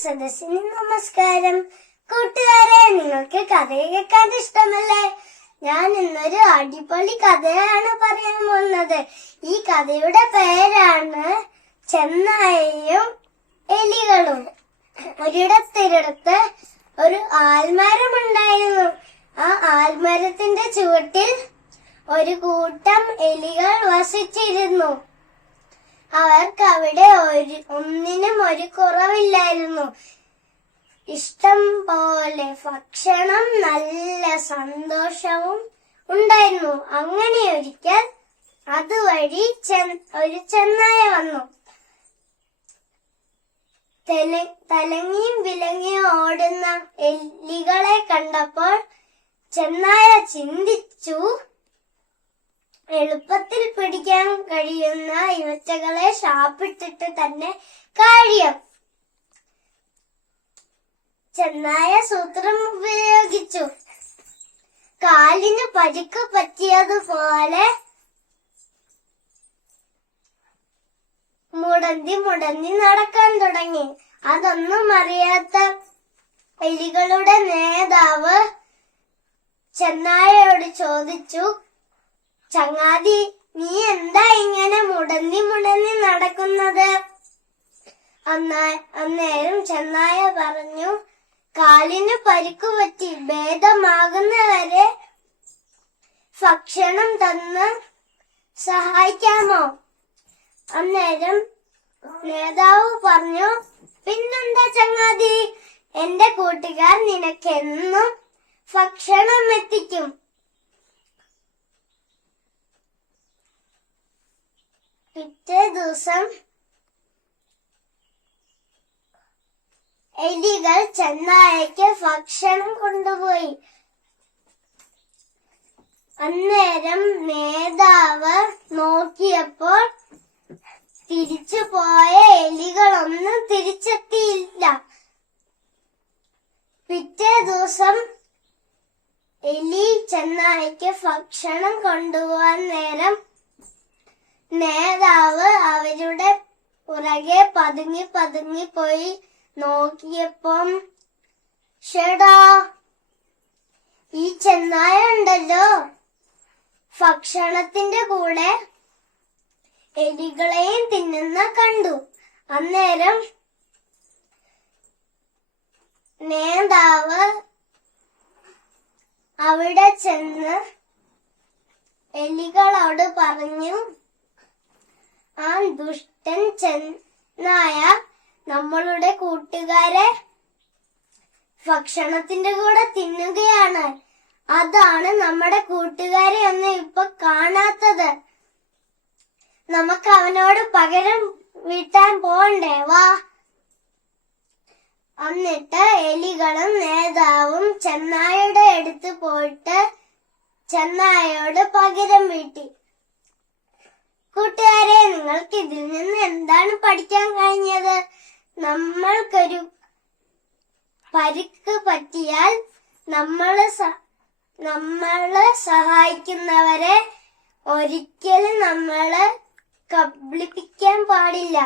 സദസ്സിന് നമസ്കാരം. കൂട്ടുകാരെ, നിങ്ങൾക്ക് കഥ കേൾക്കാൻ ഇഷ്ടമല്ലേ? ഞാൻ ഇന്നൊരു അടിപൊളി കഥയാണ് പറയാൻ പോകുന്നത്. ഈ കഥയുടെ പേരാണ് ചെന്നായയും എലികളും. ഒരിടത്തിരടുത്ത് ഒരു ആൽമരമുണ്ടായിരുന്നു. ആ ആൽമരത്തിന്റെ ചുവട്ടിൽ ഒരു കൂട്ടം എലികൾ വസിച്ചിരുന്നു. അവർക്ക് അവിടെ ഒന്നിനും ഒരു കുറവില്ലായിരുന്നു. ഇഷ്ടം പോലെ ഭക്ഷണം, നല്ല സന്തോഷവും ഉണ്ടായിരുന്നു. അങ്ങനെ ഒരിക്കൽ അതുവഴി ഒരു ചെന്നായ വന്നു. തലങ്ങിയും വിലങ്ങിയും ഓടുന്ന എലികളെ കണ്ടപ്പോൾ ചെന്നായ ചിന്തിച്ചു, എളുപ്പത്തിൽ പിടിക്കാൻ കഴിയുന്ന ഇവറ്റകളെ ശാപ്പിട്ടിട്ട് തന്നെ കാര്യം. ചെന്നായ സൂത്രം ഉപയോഗിച്ചു. കാലിന് പരിക്ക് പറ്റിയതുപോലെ മുടന്തി നടക്കാൻ തുടങ്ങി. അതൊന്നും അറിയാത്ത എലികളുടെ നേതാവ് ചെന്നായയോട് ചോദിച്ചു, ചങ്ങാതി, നീ എന്താ ഇങ്ങനെ മുടന്തി നടക്കുന്നത്? അന്നേരം ചെന്നായ പറഞ്ഞു, കാലിന് പരിക്കു പറ്റി, ഭേദമാകുന്നവരെ ഭക്ഷണം തന്ന് സഹായിക്കാമോ? അന്നേരം നേതാവ് പറഞ്ഞു, പിന്നെന്താ ചങ്ങാതി, എന്റെ കൂട്ടുകാർ നിനക്കെന്നും ഭക്ഷണം എത്തിക്കും. പിറ്റേ ദിവസം എലികൾ ചെന്നായയ്ക്ക് ഭക്ഷണം കൊണ്ടുപോയി. അന്നേരം നേതാവ് നോക്കിയപ്പോൾ തിരിച്ചു പോയ എലികളൊന്നും തിരിച്ചെത്തിയില്ല. പിറ്റേ ദിവസം എലി ചെന്നായയ്ക്ക് ഭക്ഷണം കൊണ്ടുപോകാൻ നേരം നേതാവ് അവരുടെ പുറകെ പതുങ്ങി പോയി നോക്കിയപ്പം, ഷെടാ, ഈ ചെന്നായ ഉണ്ടല്ലോ ഭക്ഷണത്തിന്റെ കൂടെ എലികളെയും തിന്നുന്ന കണ്ടു. അന്നേരം നേതാവ് അവിടെ ചെന്ന് എലികളോട് പറഞ്ഞു, ആ ദുഷ്ടൻ ചെന്നായ നമ്മളുടെ കൂട്ടുകാരെ ഭക്ഷണത്തിന്റെ കൂടെ തിന്നുകയാണ്. അതാണ് നമ്മുടെ കൂട്ടുകാരെ ഒന്നും ഇപ്പൊ കാണാത്തത്. നമുക്ക് അവനോട് പകരം വീട്ടാൻ പോണ്ടേ, വാ. എന്നിട്ട് എലികളും നേതാവും ചെന്നായയുടെ അടുത്ത് പോയിട്ട് ചെന്നായയോട് പകരം വീട്ടി. കൂട്ടുകാരെ, നിങ്ങൾക്ക് ഇതിൽ നിന്ന് എന്താണ് പഠിക്കാൻ കഴിഞ്ഞത്? നമ്മൾക്കൊരു പരിക്ക് പറ്റിയാൽ നമ്മള് സഹായിക്കുന്നവരെ ഒരിക്കലും നമ്മള് കബളിപ്പിക്കാൻ പാടില്ല.